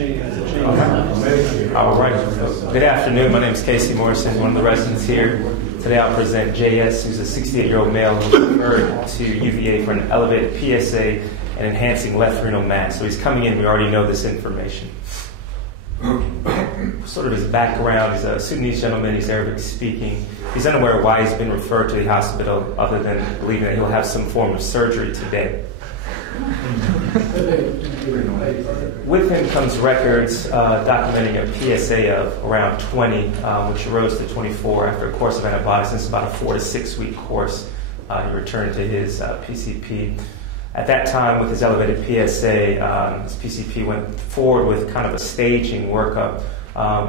All right. Good afternoon. My name is Casey Morrison, one of the residents here. Today I'll present JS, who's a 68-year-old male who was referred to UVA for an elevated PSA and enhancing left renal mass. So he's coming in. We already know this information. Sort of his background, he's a Sudanese gentleman, he's Arabic speaking. He's unaware why he's been referred to the hospital other than believing that he'll have some form of surgery today. With him comes records documenting a PSA of around 20, which arose to 24 after a course of antibiotics. This is about a 4 to 6 week course. He returned to his PCP. At that time, with his elevated PSA, his PCP went forward with kind of a staging workup,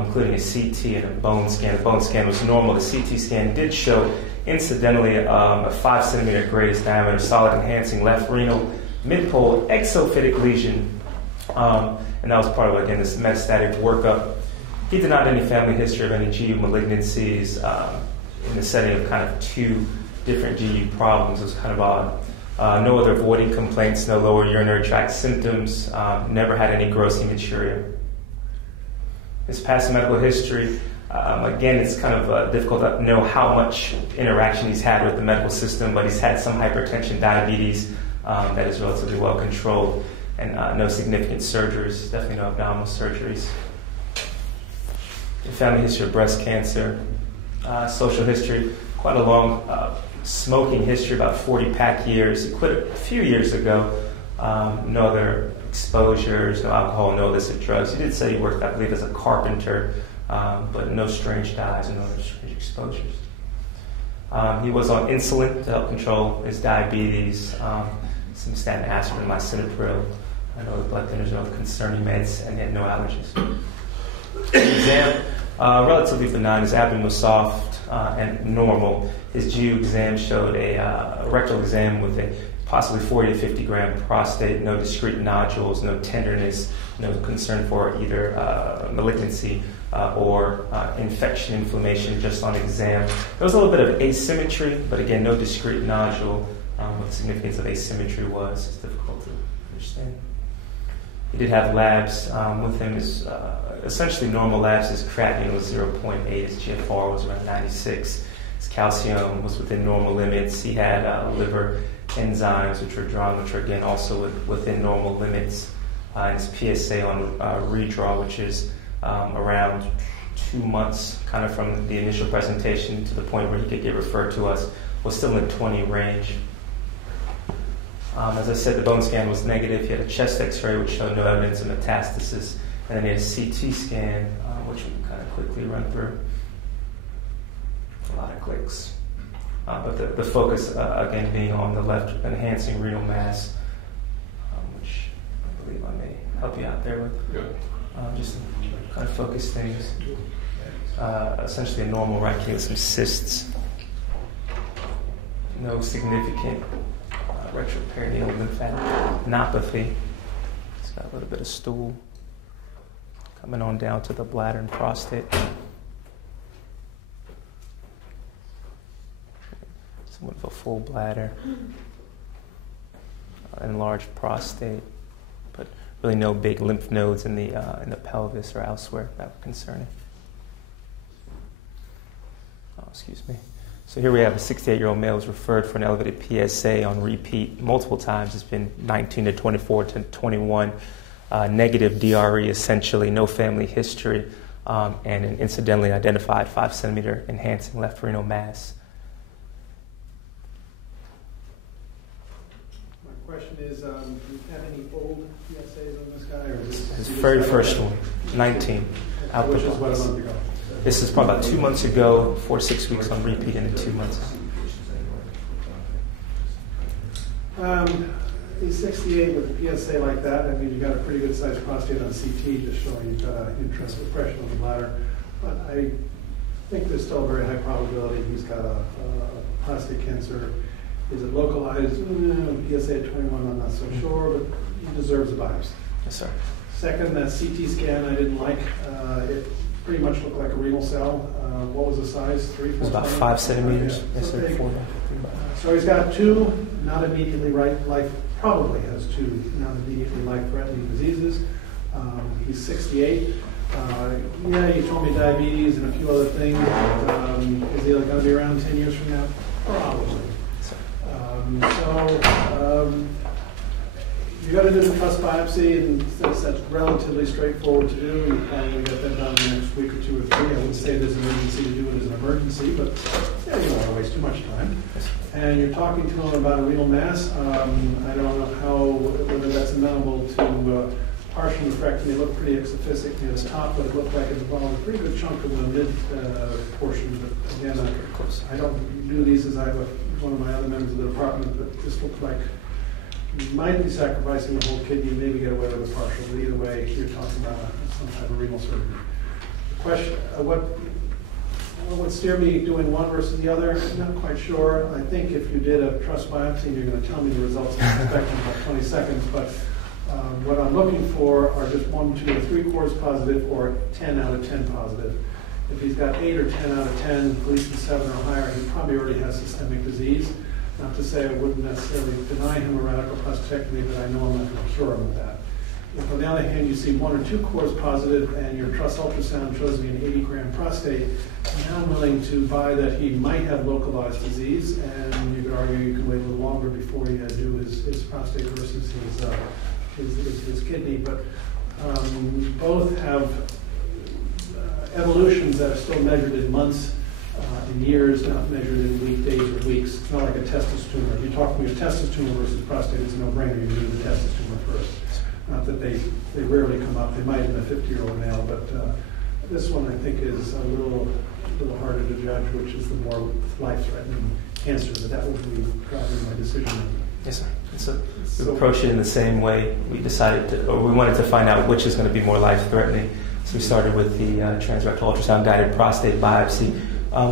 including a CT and a bone scan. The bone scan was normal. The CT scan did show, incidentally, a 5 centimeter greatest diameter, solid enhancing left renal mid-pole exophytic lesion. And that was part of, again, this metastatic workup. He denied any family history of any GU malignancies in the setting of kind of 2 different GU problems. It was kind of odd. No other voiding complaints, no lower urinary tract symptoms, never had any gross hematuria. His past medical history, again, it's kind of difficult to know how much interaction he's had with the medical system, but he's had some hypertension, diabetes that is relatively well controlled, and no significant surgeries, definitely no abdominal surgeries. The family history of breast cancer, social history, quite a long smoking history, about 40 pack years. He quit a few years ago. No other exposures, no alcohol, no illicit drugs. He did say he worked, I believe, as a carpenter, but no strange dyes and no other strange exposures. He was on insulin to help control his diabetes, some statin, aspirin, lisinopril. I know the blood thinners, no concerning meds, and he had no allergies. Exam, relatively benign. His abdomen was soft and normal. His GU exam showed a rectal exam with a possibly 40 to 50 gram prostate, no discrete nodules, no tenderness, no concern for either malignancy or infection, inflammation, just on exam. There was a little bit of asymmetry, but again, no discrete nodule. What the significance of asymmetry was is difficult to understand. He did have labs with him. His essentially normal labs. His creatinine was 0.8. His GFR was around 96. His calcium was within normal limits. He had liver enzymes, which were drawn, which are again also within normal limits. And his PSA on redraw, which is around 2 months, kind of from the initial presentation to the point where he could get referred to us, was still in the 20 range. As I said, the bone scan was negative. He had a chest x-ray, which showed no evidence of metastasis. And then he had a CT scan, which we can kind of quickly run through. A lot of clicks. But the focus, again, being on the left, enhancing renal mass, which I believe I may help you out there with. Just to kind of focus things. Essentially a normal right kidney with some cysts. No significant retroperitoneal lymphadenopathy. It's got a little bit of stool coming on down to the bladder and prostate. Somewhat of a full bladder, enlarged prostate, but really no big lymph nodes in the pelvis or elsewhere that were concerning. Oh, excuse me. So here we have a 68-year-old male who's referred for an elevated PSA on repeat multiple times. It's been 19 to 24 to 21. Negative DRE, essentially, no family history, and an incidentally identified 5 centimeter enhancing left renal mass. My question is, do you have any old PSAs on this guy? Or is this His very first one, 19. Which is what, a month ago? This is probably about 2 months ago, 4 to 6 weeks on repeat, and then 2 months. He's 68 with a PSA like that. I mean, you got a pretty good sized prostate on CT, just showing you've got an intradepression on the bladder. But I think there's still a very high probability he's got a prostate cancer. Is it localized? PSA at 21, I'm not so sure, but he deserves a biopsy. Yes, sir. Second, that CT scan I didn't like. It pretty much looked like a renal cell. What was the size? 3, 4? It was about 5 centimeters. Yeah. Yes, sir. 4 So he's got 2 not immediately probably has 2 not immediately life-threatening diseases. He He's 68. Yeah, you told me diabetes and a few other things. Is he going to be around 10 years from now? Probably. You got to do the trust biopsy, and since that's relatively straightforward to do, you probably going to get that done in the next week or 2 or 3. I wouldn't say there's an urgency to do it as an emergency, but yeah, you don't want to waste too much time. And you're talking to him about a renal mass. I don't know whether that's amenable to partial nephrectomy. It looked pretty exophysic near the top, but it looked like it involved a pretty good chunk of the mid portion. But again, I don't do these as one of my other members of the department, but this looked like you might be sacrificing the whole kidney, maybe get away with a partial, but either way, you're talking about some type of renal surgery. The question, what steered me doing one versus the other, I'm not quite sure. I think if you did a trust biopsy, you're going to tell me the results in about 20 seconds, but what I'm looking for are just 1, 2, or 3 cores positive or 10 out of 10 positive. If he's got 8 or 10 out of 10, Gleason 7 or higher, he probably already has systemic disease. Not to say I wouldn't necessarily deny him a radical prostatectomy, but I know I'm not going to cure him with that. If on the other hand you see 1 or 2 cores positive and your trust ultrasound shows me an 80-gram prostate, now I'm willing to buy that he might have localized disease, and you could argue you can wait a little longer before you do his prostate versus his kidney. But both have evolutions that are still measured in months, in years, not measured in week, days, or weeks. It's not like a testis tumor. If you talk about your testis tumor versus prostate, it's a no-brainer. You do the testis tumor first. Not that they rarely come up. They might in a 50-year-old male, but this one I think is a little harder to judge, which is the more life-threatening cancer. But that would be driving my decision. Yes, sir. So we approached it in the same way. We wanted to find out which is going to be more life-threatening. So we started with the transrectal ultrasound-guided prostate biopsy,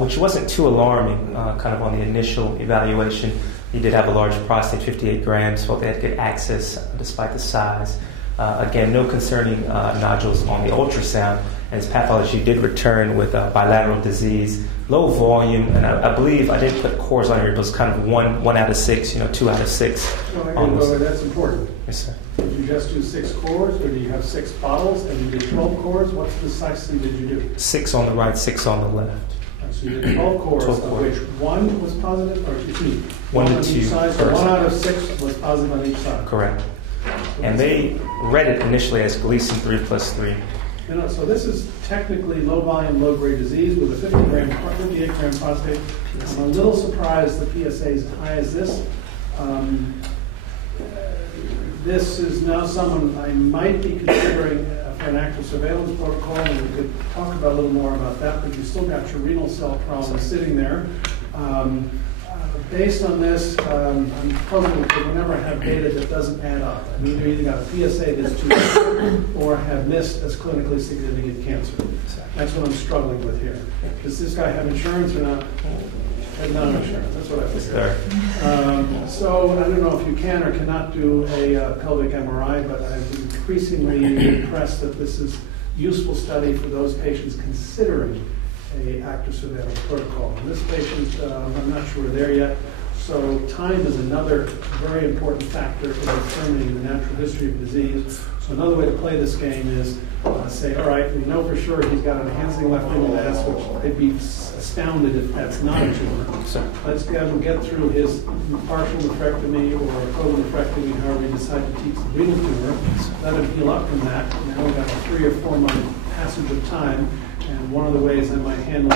which wasn't too alarming, kind of on the initial evaluation. He did have a large prostate, 58 grams, felt they had good access despite the size. Again, no concerning nodules on the ultrasound, and his pathology did return with bilateral disease, low volume, and I believe, I didn't put cores on here, but it was kind of 1 out of 6, 2 out of 6. Well, that's important. Yes, sir. Did you just do 6 cores, or do you have 6 bottles, and you did 12 cores? What precisely did you do? 6 on the right, 6 on the left. So you did 12 cores, of which 1 was positive, or 2? 1 on to 2. Each side, so 1 out of 6 was positive on each side. Correct. And they read it initially as Gleason 3+3. So this is technically low volume, low grade disease with a 58 gram prostate. I'm a little surprised the PSA is as high as this. This is now someone I might be considering for an active surveillance protocol, and we could talk about a little more about that, but you still got your renal cell problem sitting there. Based on this, I'm puzzled because whenever I have data that doesn't add up, I mean, either got a PSA that's too low or have missed as clinically significant cancer. That's what I'm struggling with here. Does this guy have insurance or not? Not insurance, that's what I figured. So I don't know if you can or cannot do a pelvic MRI, but I'm increasingly impressed that this is a useful study for those patients considering a active surveillance protocol. And this patient, I'm not sure we're there yet, so time is another very important factor in determining the natural history of disease. So another way to play this game is say, all right, we know for sure he's got an enhancing left renal mass, which I'd be astounded if that's not a tumor. Let's get through his partial nephrectomy or total nephrectomy, however we decide to teach the renal tumor. Let him heal up from that. Now we've got a 3 or 4 month passage of time. And one of the ways I might handle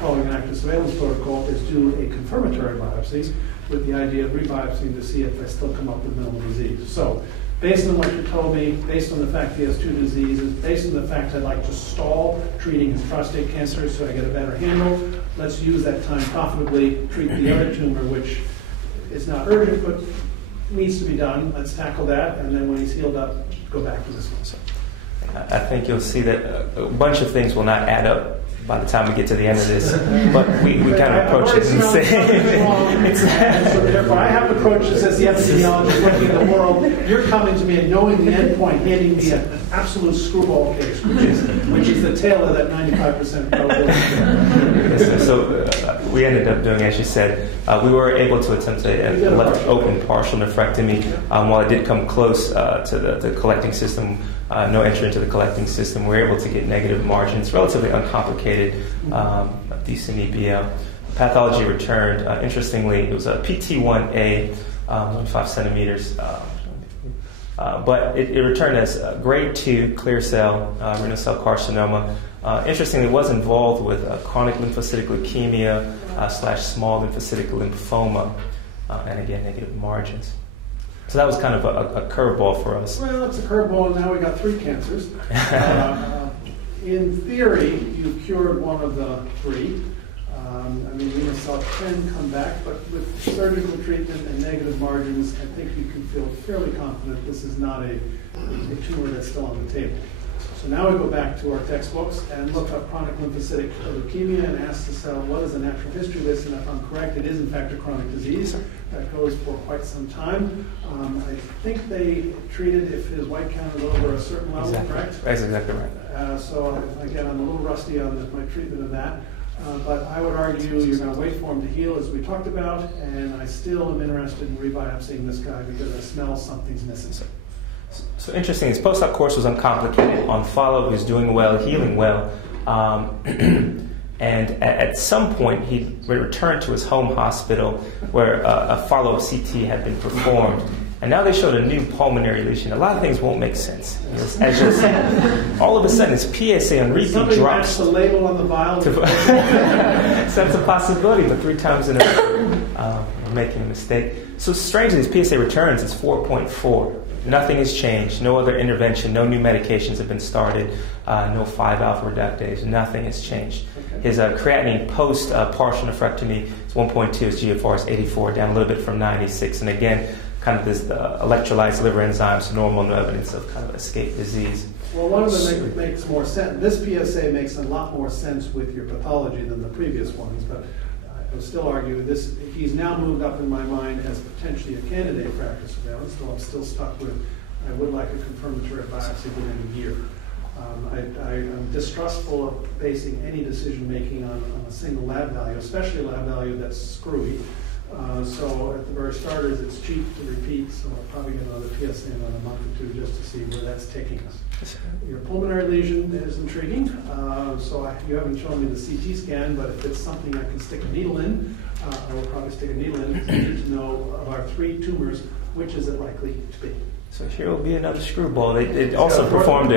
following an active surveillance protocol is do a confirmatory biopsy with the idea of rebiopsying to see if I still come up with minimal disease. So, based on what you told me, based on the fact he has 2 diseases, based on the fact I'd like to stall treating his prostate cancer so I get a better handle, let's use that time profitably, treat the other tumor, which is not urgent but needs to be done. Let's tackle that, and then when he's healed up, go back to this one. So, I think you'll see that a bunch of things will not add up by the time we get to the end of this, but we kind of approach it and say, so therefore I have an approach that says the epidemiologist looking at the world, you're coming to me and knowing the end point, handing me an absolute screwball case, which is the tail of that 95% probability. So we ended up doing, as you said, we were able to attempt a left open partial nephrectomy. While it did come close to the collecting system, no entry into the collecting system, we were able to get negative margins, relatively uncomplicated decent EBL. Pathology returned. Interestingly, it was a PT1A, 5 centimeters. But it returned as grade 2 clear cell renal cell carcinoma. Interestingly, it was involved with chronic lymphocytic leukemia / small lymphocytic lymphoma, and again, negative margins. So that was kind of a curveball for us. Well, it's a curveball, and now we got 3 cancers. In theory, you cured one of the 3. We saw 10 come back, but with surgical treatment and negative margins, I think you can feel fairly confident this is not a tumor that's still on the table. So now we go back to our textbooks and look up chronic lymphocytic leukemia and ask the cell, what is the natural history of this? And if I'm correct, it is in fact a chronic disease that goes for quite some time. I think they treated if his white count is over a certain level, correct? That's exactly right. So again, I'm a little rusty on my treatment of that. But I would argue you're going to wait for him to heal, as we talked about, and I still am interested in rebiopsying this guy because I smell something's missing. So interesting, his post-op course was uncomplicated. On follow-up, he was doing well, healing well. And at some point, he returned to his home hospital where a follow-up CT had been performed. And now they showed a new pulmonary lesion. A lot of things won't make sense. As you'll see, all of a sudden his PSA on repeat Somebody drops. Somebody matched the label on the vial. So that's a possibility, but 3 times in a row, we're making a mistake. So strangely, his PSA returns is 4.4. Nothing has changed. No other intervention. No new medications have been started. No 5-alpha reductase. Nothing has changed. Okay. His creatinine post partial nephrectomy is 1.2. His GFR is 84, down a little bit from 96. And again, kind of this electrolytes, liver enzymes, normal, no evidence of kind of escape disease. Well, one of them makes more sense. This PSA makes a lot more sense with your pathology than the previous ones, but I would still argue he's now moved up in my mind as potentially a candidate for active surveillance, though I'm still stuck with, I would like a confirmatory biopsy within a year. I'm distrustful of basing any decision-making on a single lab value, especially a lab value that's screwy. So at the very starters, it's cheap to repeat, so I'll probably get another PSA in another month or 2 just to see where that's taking us. Your pulmonary lesion is intriguing, you haven't shown me the CT scan, but if it's something I can stick a needle in, I will probably stick a needle in because I need to know of our 3 tumors, which is it likely to be. So here will be another screwball. They also performed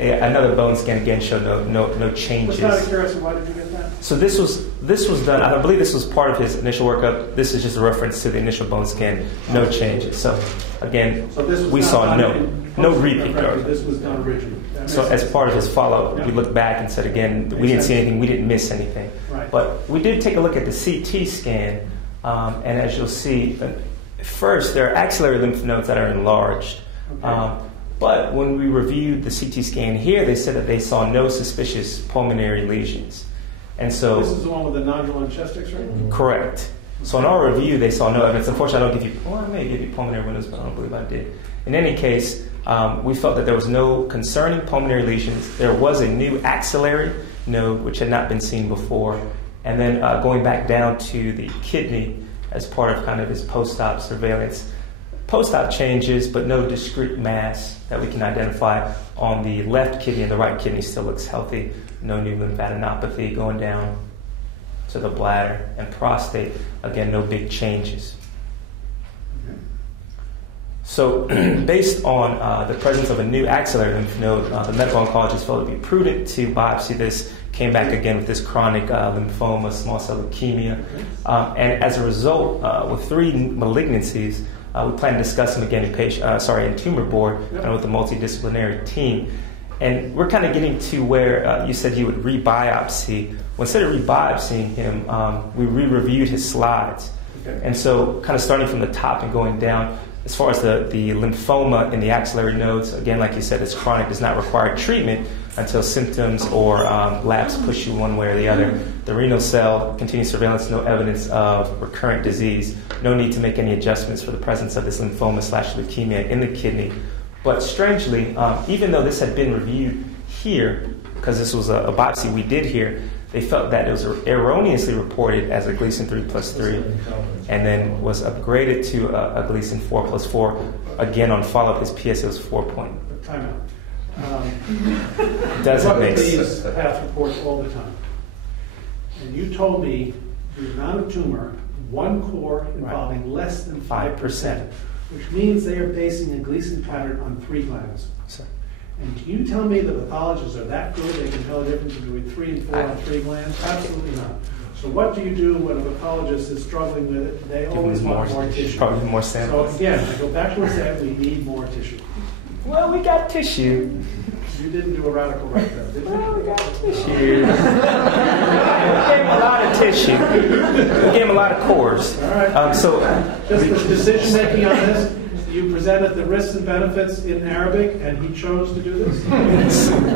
another bone scan, again showed no changes. Just out of curiosity, why did you get that? So this was done, I believe this was part of his initial workup. This is just a reference to the initial bone scan, no changes. So again, we saw no repeat. This was done originally. So as part of his follow-up, we looked back and said, again, we didn't see anything, we didn't miss anything. Right. But we did take a look at the CT scan, and as you'll see, first, there are axillary lymph nodes that are enlarged. Okay. But when we reviewed the CT scan here, they said that they saw no suspicious pulmonary lesions. And so this is the one with the nodule and chest X-ray? Correct. So in our review, they saw no evidence. Unfortunately, I don't give you, I may give you pulmonary windows, but I don't believe I did. In any case, we felt that there was no concerning pulmonary lesions. There was a new axillary node, which had not been seen before. And then going back down to the kidney as part of kind of his post-op surveillance. Post-op changes, but no discrete mass that we can identify on the left kidney, and the right kidney still looks healthy. No new lymphadenopathy going down to the bladder and prostate. Again, no big changes. So based on the presence of a new axillary lymph node, the medical oncologist felt it would be prudent to biopsy this. Came back again with this chronic lymphoma, small cell leukemia. And as a result, with 3 malignancies, we plan to discuss them again in tumor board and with the multidisciplinary team. And we're kind of getting to where you said you would rebiopsy. Well, instead of rebiopsying him, we re-reviewed his slides. Okay. And so kind of starting from the top and going down, as far as the lymphoma in the axillary nodes, again, like you said, it's chronic, does not require treatment until symptoms or labs push you one way or the other. The renal cell, continued surveillance, no evidence of recurrent disease. No need to make any adjustments for the presence of this lymphoma/leukemia in the kidney. But strangely, even though this had been reviewed here, because this was a biopsy we did here, They felt that it was erroneously reported as a Gleason 3+3, and then was upgraded to a Gleason 4+4. Again, on follow-up, his PSA was 4 point. Time out. Doesn't make these sense. path reports all the time. And you told me the amount of tumor, one core involving less than 5%, which means they are basing a Gleason pattern on 3 glands. Sir. And can you tell me the pathologists are that good they can tell the difference between 3 and 4 on 3 glands? Absolutely not. So what do you do when a pathologist is struggling with it? They always want more tissue. Probably more samples. So again, I go back to what I said, we need more tissue. Well, we got tissue. You didn't do a radical right there, did you? Well, we got tissue. We gave him a lot of tissue. We gave him a lot of cores. All right. So just the decision making on this, you presented the risks and benefits in Arabic, and he chose to do this?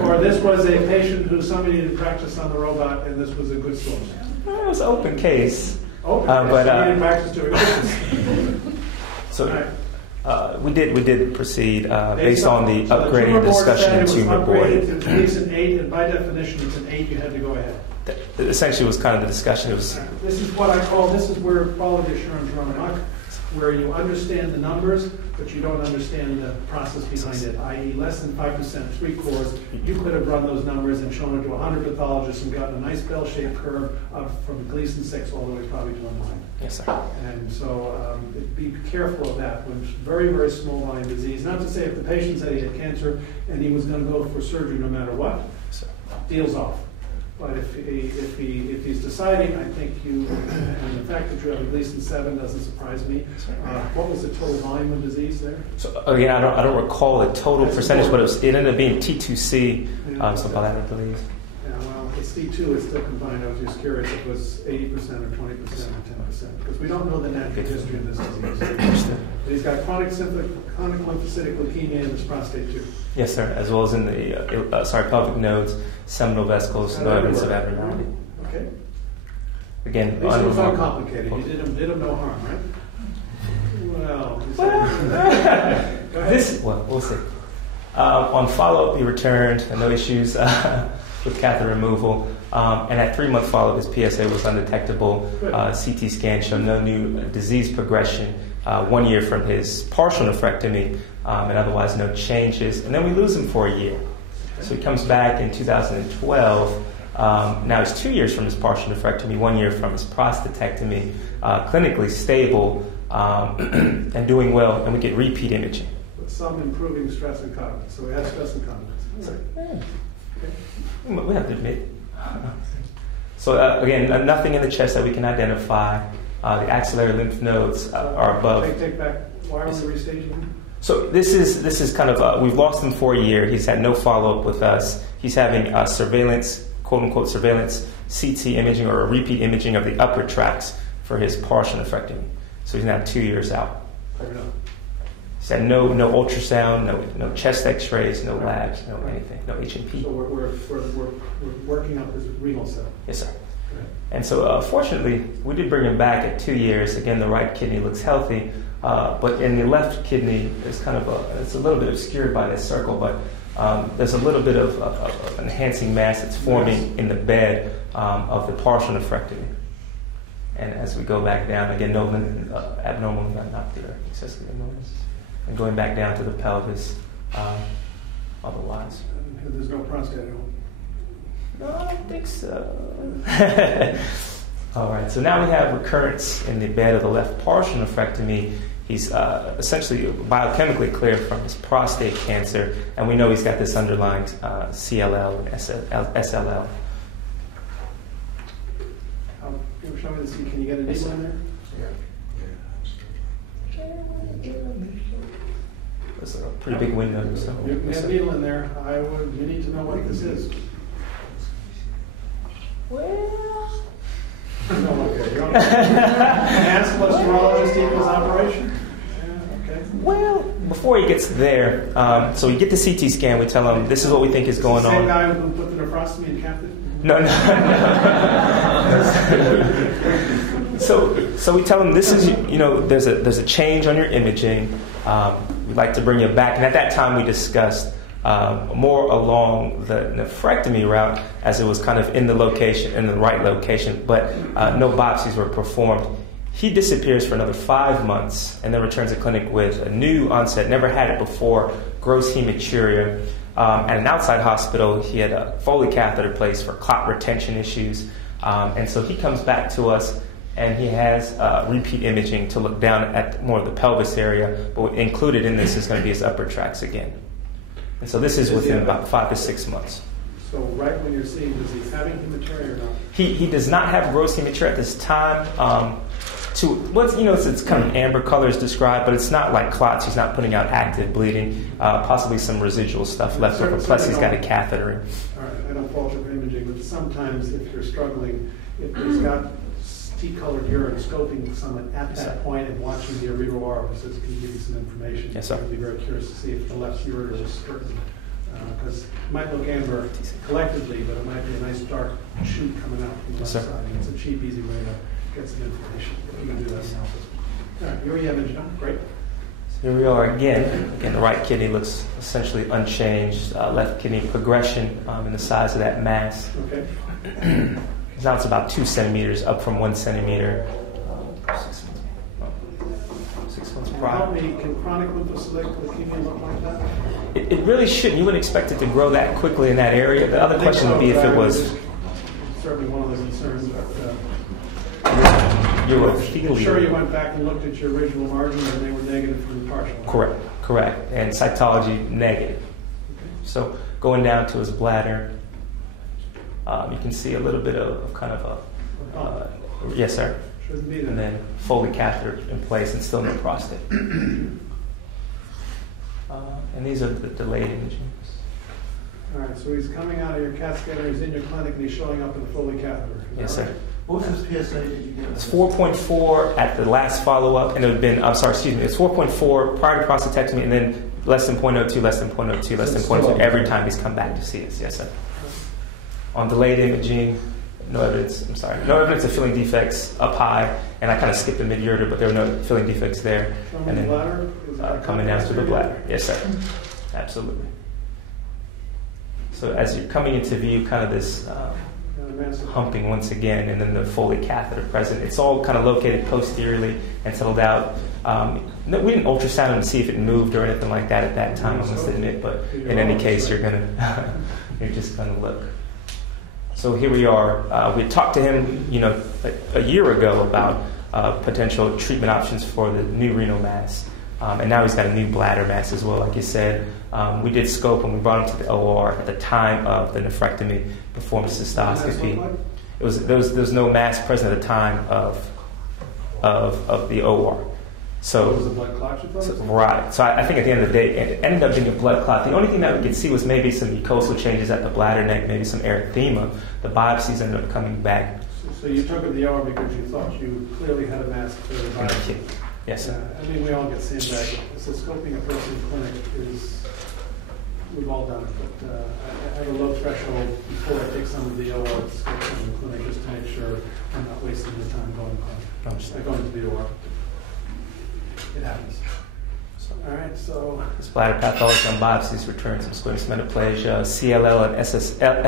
Or this was a patient who somebody needed practice on the robot, and this was a good source? Well, it was an open case. Open but so you needed practice doing this. So All right. we did proceed based on the upgrading discussion in tumor board. It was an 8, and by definition, it's an 8. You had to go ahead. That essentially was kind of the discussion. It was. This is what I call. This is where quality assurance run amok, where you understand the numbers, but you don't understand the process behind it. I.e., less than 5%, 3 cores. You could have run those numbers and shown it to 100 pathologists and gotten a nice bell-shaped curve from Gleason 6 all the way probably to a 9. Yes, sir. And so be careful of that when it's very, very small volume disease. Not to say if the patient said he had cancer and he was going to go for surgery no matter what, deal's off. But if he's deciding, I think you, and the fact that you have a Gleason 7 doesn't surprise me. What was the total volume of disease there? So again, I don't recall the total percentage, but it ended up being T2C, something like that, I believe. Yeah, well, it's D2, it's still combined. I was just curious if it was 80% or 20% or 10%, because we don't know the natural history of this disease. But he's got chronic lymphocytic leukemia in his prostate too. Yes, sir, as well as in the pelvic nodes, seminal vesicles, no evidence of abnormality. Okay. Again, At least it was uncomplicated. You did him no harm, right? Well, we'll see. On follow-up, he returned, no issues with catheter removal. And at 3-month follow-up, his PSA was undetectable. CT scan showed no new disease progression 1 year from his partial nephrectomy, and otherwise no changes. And then we lose him for a year. So he comes back in 2012. Now he's 2 years from his partial nephrectomy, 1 year from his prostatectomy, clinically stable and doing well, and we get repeat imaging. With some improving stress incontinence. So we have stress incontinence. We have to admit. So again, nothing in the chest that we can identify. The axillary lymph nodes are above. Take back. Why are we restaging him? So this is kind of we've lost him for a year. He's had no follow-up with us. He's having surveillance, quote unquote surveillance CT imaging or a repeat imaging of the upper tracts for his partial nephrectomy. So he's now 2 years out. He's had no ultrasound, no chest X-rays, no labs, no anything, no H&P. So we're working up his renal cell. Yes, sir. And so, fortunately, we did bring him back at 2 years. Again, the right kidney looks healthy, but in the left kidney, it's a little bit obscured by this circle, but there's a little bit of enhancing mass that's forming in the bed of the partial nephrectomy. And as we go back down, again, no abnormal, not there, excessive enormous. And going back down to the pelvis, otherwise. There's no prostate at all. No, I don't think so. All right, so now we have recurrence in the bed of the left partial nephrectomy. He's essentially biochemically cleared from his prostate cancer, and we know he's got this underlying CLL and SLL. Show me this. Can you get a needle in there? There's a pretty big window. So you can get a needle in there. You need to know what this is. Well, no, okay. You want to ask what serologist equals operation? Yeah, okay. Well, before he gets there, so we get the CT scan. We tell him this is what we think is going on. Same guy who put the nephrostomy and capped it? No. So we tell him this is, there's a change on your imaging. We'd like to bring you back. And at that time we discussed more along the nephrectomy route, as it was kind of in the right location, but no biopsies were performed. He disappears for another 5 months and then returns to clinic with a new onset, never had it before, gross hematuria. At an outside hospital, he had a Foley catheter placed for clot retention issues. And so he comes back to us, and he has repeat imaging to look down at more of the pelvis area, but included in this is going to be his upper tracts again. And so this is within about 5 to 6 months. So right when you're seeing, is he having hematuria or not? He does not have gross hematuria at this time. It's kind of amber color is described, but it's not like clots. He's not putting out active bleeding. Possibly some residual stuff left over. Plus, he's got a catheter in. All right, I don't fault you for imaging, but sometimes if you're struggling, if he's got tea-colored urine, scoping someone at that point and watching the arterial orifices can give you some information. Yes, sir. I'd be very curious to see if the left ureter is straightened. Because it might look amber collectively, but it might be a nice dark shoot coming out from the left side. And it's a cheap, easy way to get some information. You can do that analysis. All right, your image done. Great. So here we are again. Again, the right kidney looks essentially unchanged. Left kidney progression in the size of that mass. Okay. Now it's about 2 centimeters, up from 1 centimeter. 6 months prior. Help me, can chronic lymphocytic leukemia look like that? It really shouldn't. You wouldn't expect it to grow that quickly in that area. The other question would be if it was... Certainly one of the concerns. Urothelial. I'm sure you went back and looked at your original margins and they were negative from the partial. Correct. And cytology negative. Okay. So going down to his bladder, you can see a little bit of kind of a... yes, sir. Shouldn't be there. And then Foley catheter in place and still no prostate. And these are the delayed imaging. All right, so he's coming out of your CAT scanner, he's in your clinic, and he's showing up in the Foley catheter. Yes, sir. What was his PSA that you gave? It's 4.4 at the last follow-up, and it would have been, it's 4.4 prior to prostatectomy, and then less than 0.02, less than 0.02, less than 0.02 every time he's come back to see us. Yes, sir. On delayed imaging, no evidence of filling defects up high, and I kind of skipped the mid-ureter, but there were no filling defects there. And then bladder? Coming down to the bladder. Yes, sir. Absolutely. So as you're coming into view, kind of this humping once again, and then the Foley catheter present. It's all kind of located posteriorly and settled out. We didn't ultrasound him to see if it moved or anything like that at that time, I must admit, but in any case, you're just gonna look. So here we are. We talked to him, a year ago about potential treatment options for the new renal mass. And now he's got a new bladder mass as well, like you said. We did scope and we brought him to the OR at the time of the nephrectomy, performed cystoscopy. There was no mass present at the time of the OR. So was it a blood clot? Right. So I think at the end of the day, it ended up being a blood clot. The only thing that we could see was maybe some mucosal changes at the bladder neck, maybe some erythema. The biopsies ended up coming back. So you took him to the OR because you thought you clearly had a mass to the biopsy. Yes, sir. We all get sandbagged. So scoping a person in clinic we've all done it, but I have a low threshold before I take some of the OR to scope them in the clinic just to make sure I'm not wasting the time going to the OR. It happens. All right, so... This bladder pathology on biopsies returns some squamous metaplasia, CLL and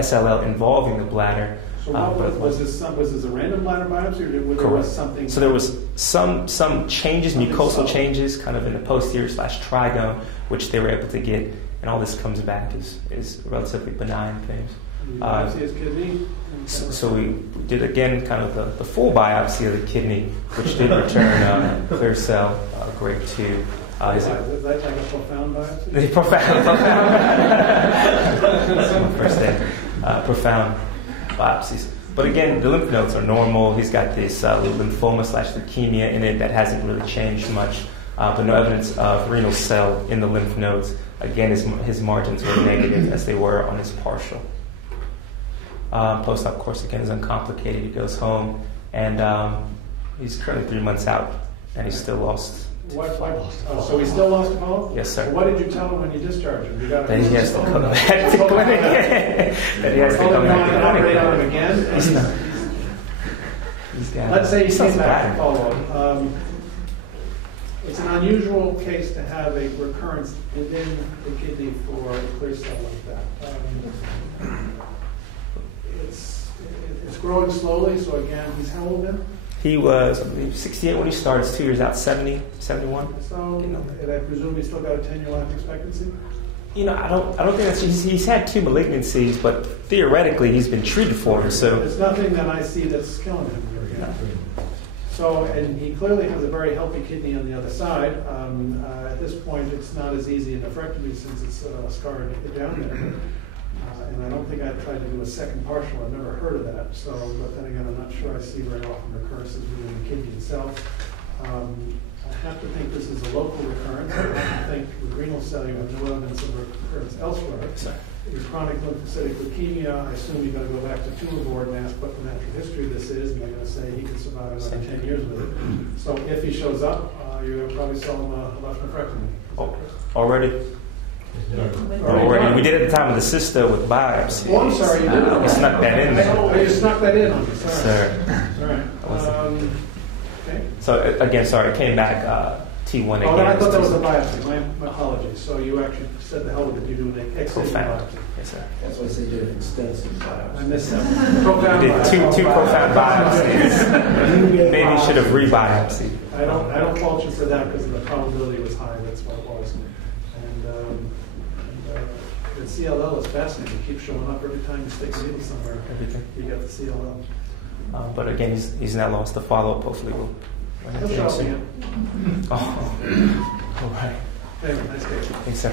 SLL involving the bladder. So was this a random bladder biopsy, or there was something? So there was some changes, mucosal changes, kind of in the posterior/trigone, which they were able to get, and all this comes back is relatively benign things. Biopsy his kidney? So we did again kind of the full biopsy of the kidney, which did return clear cell, grade 2. Is that like a profound biopsy? Profound. That's my first day. Profound biopsies. But again, the lymph nodes are normal. He's got this lymphoma/leukemia in it that hasn't really changed much, but no evidence of renal cell in the lymph nodes. Again, his margins were negative as they were on his partial. Post-op course, again, is uncomplicated. He goes home, and he's currently 3 months out, and he's still lost. So he still lost a bone? Yes, sir. What did you tell him when you discharged him? That he has to come back to clinic. That he has to come back to operate on him again? Let's say he came back to follow up. It's an unusual case to have a recurrence within the kidney for a clear cell like that. It's growing slowly, so again, he's how old now? He was, I believe, 68 when he started. It's 2 years out, 70, 71. So, and I presume he's still got a 10-year life expectancy? You know, I don't think that's. He's had 2 malignancies, but theoretically he's been treated for them. So there's nothing that I see that's killing him here yet. So, and he clearly has a very healthy kidney on the other side. At this point, it's not as easy a nephrectomy since it's scarred down there. And I don't think I've tried to do a second partial. I've never heard of that. So, but then again, I'm not sure I see very often recurrences within the kidney itself. I have to think this is a local recurrence. I have to think with renal cell you have no evidence of recurrence elsewhere. Your chronic lymphocytic leukemia, I assume you've got to go back to tumor board and ask what the natural history of this is, and they're going to say he could survive another 10 years with it. So if he shows up, you're going to probably sell him a left nephrectomy. already. Already. We did it at the time of the cysto with biopsy. Oh, I'm sorry, you did. We snuck that in there. Oh, you snuck that in on me. Sorry. Sir. All right. Okay. So again, sorry, it came back T1 again. Oh, I thought that was a biopsy. My apologies. So you actually said the hell with it. You're doing an excision Profound. biopsy. Yes, sir. That's why I say do an extensive I biopsy. missed that. Profound We did biopsy. two profound biopsies. Maybe you should have re-biopsied. I don't fault you for that because the probability was high. That's what it was. And the CLL is fascinating. It keeps showing up every time you stick a needle somewhere. Everything. You got the CLL. But again, he's now lost the follow-up. Hopefully, we'll. He'll show up again. Oh, all right. Anyway, nice day. Thanks, sir.